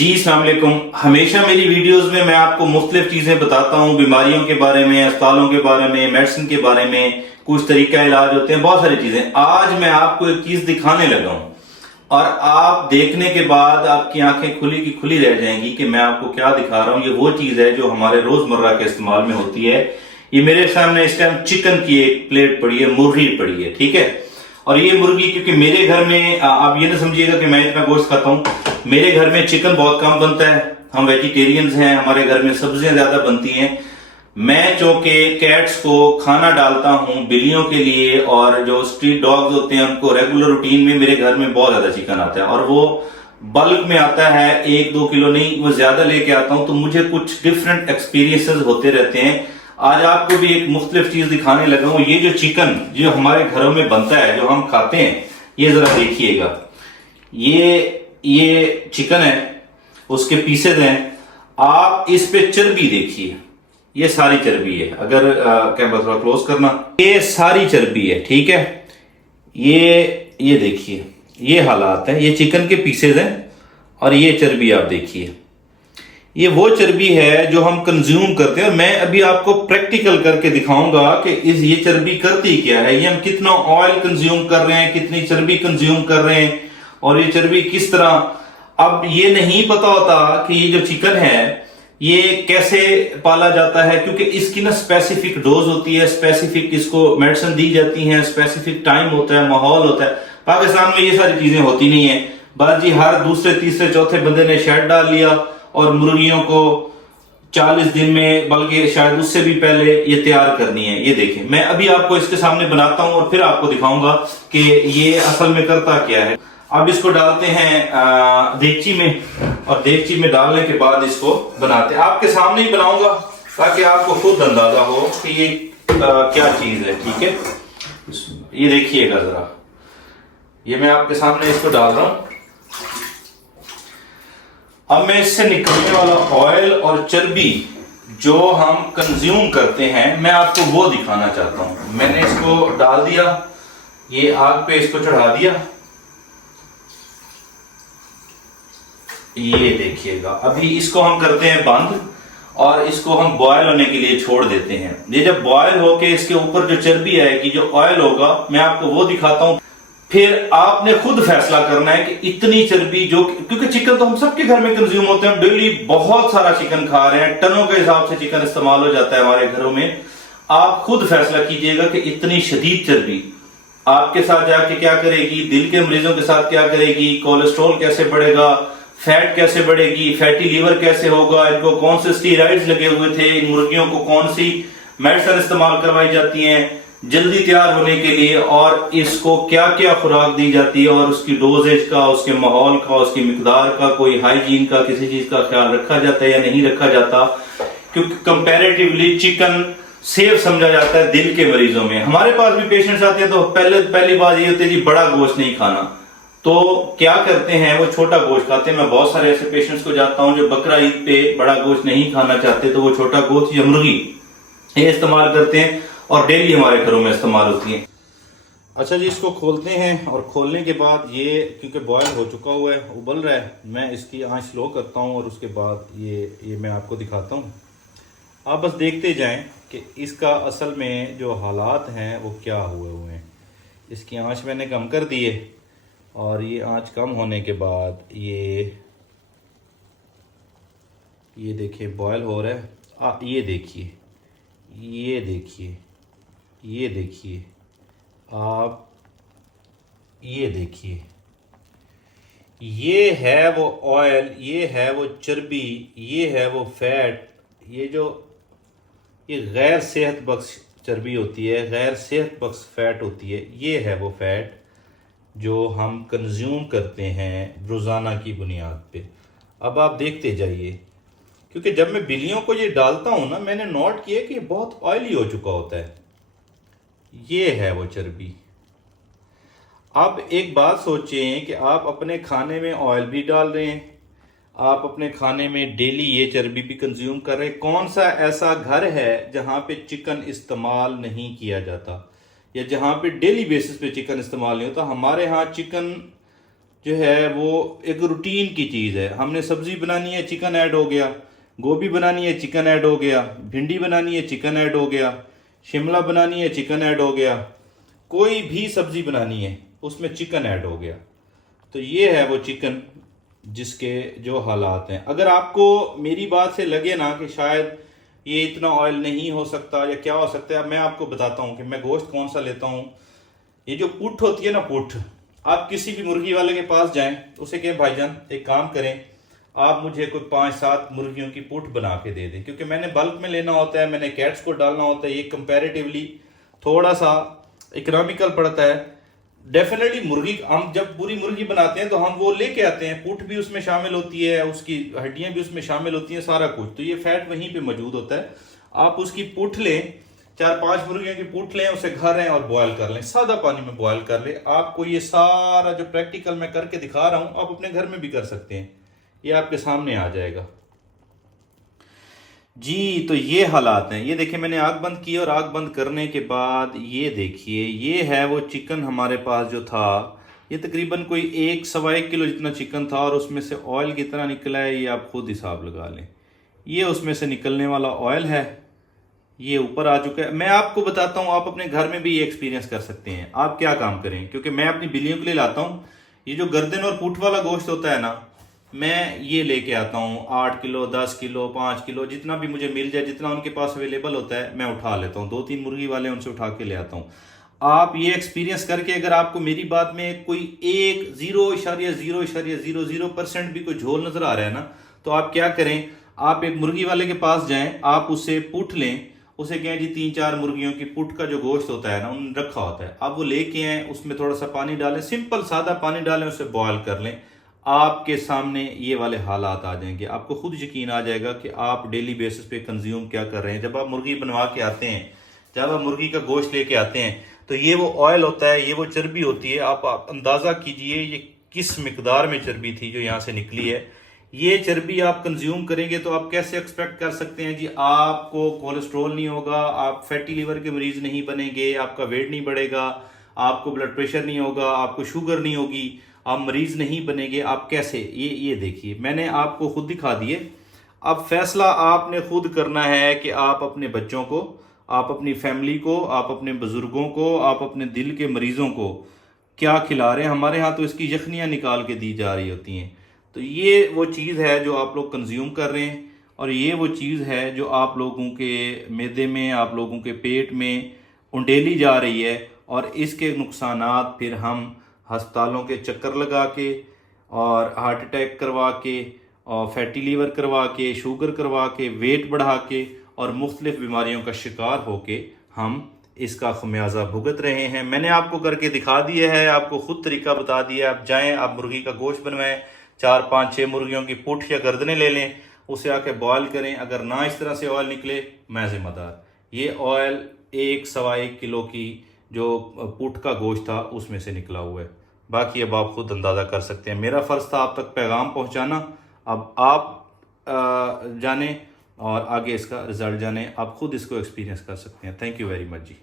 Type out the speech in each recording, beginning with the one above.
जी अस्सलाम वालेकुम। हमेशा मेरी वीडियोस में मैं आपको मुख्तलिफ चीजें बताता हूँ, बीमारियों के बारे में, अस्पतालों के बारे में, मेडिसिन के बारे में, कुछ तरीका इलाज होते हैं, बहुत सारी चीजें। आज मैं आपको एक चीज दिखाने लगा हूँ और आप देखने के बाद आपकी आंखें खुली की खुली रह जाएंगी कि मैं आपको क्या दिखा रहा हूँ। ये वो चीज है जो हमारे रोजमर्रा के इस्तेमाल में होती है। ये मेरे सामने इस टाइम चिकन की एक प्लेट पड़ी है, मुर्गी पड़ी है, ठीक है। और ये मुर्गी, क्योंकि मेरे घर में आप ये ना समझिएगा कि मैं इतना गोश्त खाता हूँ, मेरे घर में चिकन बहुत कम बनता है, हम वेजिटेरियंस हैं, हमारे घर में सब्जियां ज्यादा बनती हैं। मैं चूंकि कैट्स को खाना डालता हूं बिल्लियों के लिए, और जो स्ट्रीट डॉग्स होते हैं उनको रेगुलर रूटीन में मेरे घर में बहुत ज्यादा चिकन आता है, और वो बल्क में आता है, 1-2 किलो नहीं, वो ज्यादा लेके आता हूं। तो मुझे कुछ डिफरेंट एक्सपीरियंसेस होते रहते हैं। आज आपको भी एक मुख्तलिफ चीज दिखाने लगा हूं। ये जो चिकन जो हमारे घरों में बनता है, जो हम खाते हैं, ये जरा देखिएगा। ये चिकन है, उसके पीसेज हैं। आप इस पे चर्बी देखिए, ये सारी चर्बी है। अगर कैमरा थोड़ा क्लोज करना, ये सारी चर्बी है, ठीक है। ये देखिए, ये हालात है, ये चिकन के पीसेज हैं और ये चर्बी आप देखिए। ये वो चर्बी है जो हम कंज्यूम करते हैं, और मैं अभी आपको प्रैक्टिकल करके दिखाऊंगा कि ये चर्बी करती क्या है। ये हम कितना ऑयल कंज्यूम कर रहे हैं, कितनी चर्बी कंज्यूम कर रहे हैं, और ये चर्बी किस तरह। अब ये नहीं पता होता कि ये जो चिकन है ये कैसे पाला जाता है, क्योंकि इसकी ना स्पेसिफिक डोज होती है, स्पेसिफिक इसको मेडिसिन दी जाती है, स्पेसिफिक टाइम होता है, माहौल होता है। पाकिस्तान में ये सारी चीजें होती नहीं है। बस जी हर दूसरे तीसरे चौथे बंदे ने शेड डाल लिया और मुर्गियों को 40 दिन में, बल्कि शायद उससे भी पहले ये तैयार करनी है। ये देखिए, मैं अभी आपको इसके सामने बनाता हूं और फिर आपको दिखाऊंगा कि ये असल में करता क्या है। अब इसको डालते हैं देगची में, और देगची में डालने के बाद इसको बनाते हैं। आपके सामने ही बनाऊंगा ताकि आपको खुद अंदाजा हो कि ये क्या चीज है, ठीक है। ये देखिएगा जरा, ये मैं आपके सामने इसको डाल रहा हूं। अब मैं इससे निकलने वाला ऑयल और चर्बी जो हम कंज्यूम करते हैं, मैं आपको वो दिखाना चाहता हूं। मैंने इसको डाल दिया, ये आग पे इसको चढ़ा दिया। ये देखिएगा, अभी इसको हम करते हैं बंद और इसको हम बॉयल होने के लिए छोड़ देते हैं। ये जब बॉयल होके इसके ऊपर जो चर्बी आएगी, जो ऑयल होगा, मैं आपको वो दिखाता हूं। फिर आपने खुद फैसला करना है कि इतनी चर्बी जो, क्योंकि चिकन तो हम सबके घर में कंज्यूम होते हैं, डेली बहुत सारा चिकन खा रहे हैं, टनों के हिसाब से चिकन इस्तेमाल हो जाता है हमारे घरों में। आप खुद फैसला कीजिएगा कि इतनी शदीद चर्बी आपके साथ जाके क्या करेगी, दिल के मरीजों के साथ क्या करेगी, कोलेस्ट्रॉल कैसे बढ़ेगा, फैट कैसे बढ़ेगी, फैटी लीवर कैसे होगा, इनको कौन से स्टीरॉइड्स लगे हुए थे, इन मुर्गियों को कौन सी मेडिसिन इस्तेमाल करवाई जाती हैं जल्दी तैयार होने के लिए, और इसको क्या क्या खुराक दी जाती है, और उसकी डोजेज का, उसके माहौल का, उसकी मिकदार का, कोई हाइजीन का, किसी चीज का ख्याल रखा जाता है या नहीं रखा जाता। क्योंकि कंपैरेटिवली चिकन सेफ समझा जाता है दिल के मरीजों में। हमारे पास भी पेशेंट्स आते हैं तो पहली बात ये होती है जी बड़ा गोश्त नहीं खाना, तो क्या करते हैं वो छोटा गोश्त खाते हैं। मैं बहुत सारे ऐसे पेशेंट्स को जाता हूं जो बकरा ईद पे बड़ा गोश्त नहीं खाना चाहते, तो वो छोटा गोश्त या मुर्गी ये इस्तेमाल करते हैं और डेली हमारे घरों में इस्तेमाल होती है। अच्छा जी, इसको खोलते हैं, और खोलने के बाद ये क्योंकि बॉयल हो चुका हुआ है, उबल रहा है, मैं इसकी आंच स्लो करता हूं और उसके बाद ये मैं आपको दिखाता हूं। आप बस देखते जाएं कि इसका असल में जो हालात हैं वो क्या हुए हैं। इसकी आंच मैंने कम कर दी है, और ये आंच कम होने के बाद ये देखिए बॉयल हो रहा है। ये देखिए, ये देखिए, ये देखिए आप, ये देखिए, ये है वो ऑयल, ये है वो चर्बी, ये है वो फैट। ये गैर सेहत बख्श चर्बी होती है, गैर सेहत बख्श फैट होती है। ये है वो फैट जो हम कंज्यूम करते हैं रोज़ाना की बुनियाद पे। अब आप देखते जाइए, क्योंकि जब मैं बिल्लियों को ये डालता हूं ना, मैंने नोट किया कि बहुत ऑयली हो चुका होता है। ये है वो चर्बी। अब एक बात सोचें कि आप अपने खाने में ऑयल भी डाल रहे हैं, आप अपने खाने में डेली ये चर्बी भी कंज्यूम कर रहे हैं। कौन सा ऐसा घर है जहां पे चिकन इस्तेमाल नहीं किया जाता, या जहां पे डेली बेसिस पे चिकन इस्तेमाल नहीं होता। हमारे यहाँ चिकन जो है वो एक रूटीन की चीज़ है। हमने सब्जी बनानी है, चिकन ऐड हो गया, गोभी बनानी है, चिकन ऐड हो गया, भिंडी बनानी है, चिकन ऐड हो गया, शिमला बनानी है, चिकन ऐड हो गया, कोई भी सब्जी बनानी है उसमें चिकन ऐड हो गया। तो ये है वो चिकन जिसके जो हालात हैं। अगर आपको मेरी बात से लगे ना कि शायद ये इतना ऑयल नहीं हो सकता या क्या हो सकता है, मैं आपको बताता हूँ कि मैं गोश्त कौन सा लेता हूँ। ये जो पुट होती है ना, पुट, आप किसी भी मुर्गी वाले के पास जाएं, उसे कहें भाईजान एक काम करें, आप मुझे कोई 5-7 मुर्गियों की पुट बना के दे दें, क्योंकि मैंने बल्क में लेना होता है, मैंने कैट्स को डालना होता है, ये कंपैरेटिवली थोड़ा सा इकोनॉमिकल पड़ता है। डेफिनेटली मुर्गी, हम जब पूरी मुर्गी बनाते हैं तो हम वो लेके आते हैं, पुट भी उसमें शामिल होती है, उसकी हड्डियां भी उसमें शामिल होती हैं, सारा कुछ, तो ये फैट वहीं पे मौजूद होता है। आप उसकी पुट लें, 4-5 मुर्गियों की पुट लें, उसे घर आए और बॉयल कर लें, सादा पानी में बॉयल कर लें। आपको ये सारा जो प्रैक्टिकल मैं करके दिखा रहा हूं, आप अपने घर में भी कर सकते हैं, ये आपके सामने आ जाएगा जी। तो ये हालात हैं, ये देखिए मैंने आग बंद की और आग बंद करने के बाद ये देखिए, ये है वो चिकन हमारे पास जो था, ये तकरीबन कोई 1-1.25 किलो जितना चिकन था, और उसमें से ऑयल कितना निकला है ये आप खुद हिसाब लगा लें। ये उसमें से निकलने वाला ऑयल है, ये ऊपर आ चुका है। मैं आपको बताता हूँ, आप अपने घर में भी ये एक्सपीरियंस कर सकते हैं। आप क्या काम करें, क्योंकि मैं अपनी बिल्लियों के लिए लाता हूँ, ये जो गर्दन और पुट वाला गोश्त होता है ना, मैं ये लेके आता हूँ 8 किलो, 10 किलो, 5 किलो, जितना भी मुझे मिल जाए, जितना उनके पास अवेलेबल होता है मैं उठा लेता हूँ। 2-3 मुर्गी वाले उनसे उठा के ले आता हूँ। आप ये एक्सपीरियंस करके, अगर आपको मेरी बात में कोई 0.0000% भी कोई झोल नजर आ रहा है ना, तो आप क्या करें, आप एक मुर्गी वाले के पास जाएं, आप उससे पुट लें, उसे कहें जी 3-4 मुर्गियों की पुट का जो गोश्त होता है ना, उन्होंने रखा होता है, आप वो लेके आए, उसमें थोड़ा सा पानी डालें, सिंपल सादा पानी डालें, उसे बॉयल कर लें। आपके सामने ये वाले हालात आ जाएंगे, आपको खुद यकीन आ जाएगा कि आप डेली बेसिस पे कंज्यूम क्या कर रहे हैं। जब आप मुर्गी बनवा के आते हैं, जब आप मुर्गी का गोश्त लेके आते हैं, तो ये वो ऑयल होता है, ये वो चर्बी होती है। आप अंदाजा कीजिए ये किस मिकदार में चर्बी थी जो यहाँ से निकली है। ये चर्बी आप कंज्यूम करेंगे तो आप कैसे एक्सपेक्ट कर सकते हैं जी आपको कोलेस्ट्रॉल नहीं होगा, आप फैटी लीवर के मरीज नहीं बनेंगे, आपका वेट नहीं बढ़ेगा, आपको ब्लड प्रेशर नहीं होगा, आपको शुगर नहीं होगी, आप मरीज नहीं बनेंगे। आप कैसे, ये देखिए मैंने आपको खुद दिखा दिए। अब फैसला आपने खुद करना है कि आप अपने बच्चों को, आप अपनी फैमिली को, आप अपने बुजुर्गों को, आप अपने दिल के मरीजों को क्या खिला रहे हैं। हमारे यहाँ तो इसकी यखनियाँ निकाल के दी जा रही होती हैं। तो ये वो चीज़ है जो आप लोग कंज्यूम कर रहे हैं, और ये वो चीज़ है जो आप लोगों के मैदे में, आप लोगों के पेट में उंडेली जा रही है, और इसके नुकसानात फिर हम अस्पतालों के चक्कर लगा के, और हार्ट अटैक करवा के, और फैटी लीवर करवा के, शुगर करवा के, वेट बढ़ा के, और मुख्तलिफ बीमारियों का शिकार होके हम इसका खमियाजा भुगत रहे हैं। मैंने आपको करके दिखा दिया है, आपको खुद तरीका बता दिया। आप जाएं, आप मुर्गी का गोश्त बनवाएं, 4-5-6 मुर्गियों की पुट या गर्दनें ले लें, उसे आके बॉयल करें। अगर ना इस तरह से ऑयल निकले, मैं जिम्मेदार। ये ऑयल 1-1.25 किलो की जो पुट का गोश्त था उसमें से निकला हुआ है। बाकी अब आप खुद अंदाज़ा कर सकते हैं। मेरा फ़र्ज़ था आप तक पैगाम पहुंचाना, अब आप जाने और आगे इसका रिज़ल्ट जाने, आप खुद इसको एक्सपीरियंस कर सकते हैं। थैंक यू वेरी मच जी।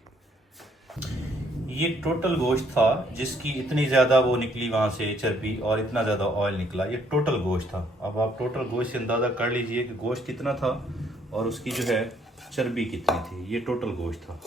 ये टोटल गोश्त था जिसकी इतनी ज़्यादा वो निकली वहाँ से चर्बी, और इतना ज़्यादा ऑयल निकला, ये टोटल गोश्त था। अब आप टोटल गोश्त से अंदाज़ा कर लीजिए कि गोश्त कितना था और उसकी जो है चर्बी कितनी थी। ये टोटल गोश्त था।